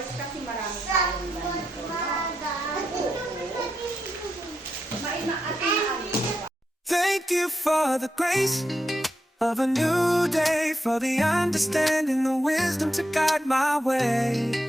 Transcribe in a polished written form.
viewers kasi marami tayong ganito. Thank you for the grace of a new day, for the understanding, the wisdom to guide my way.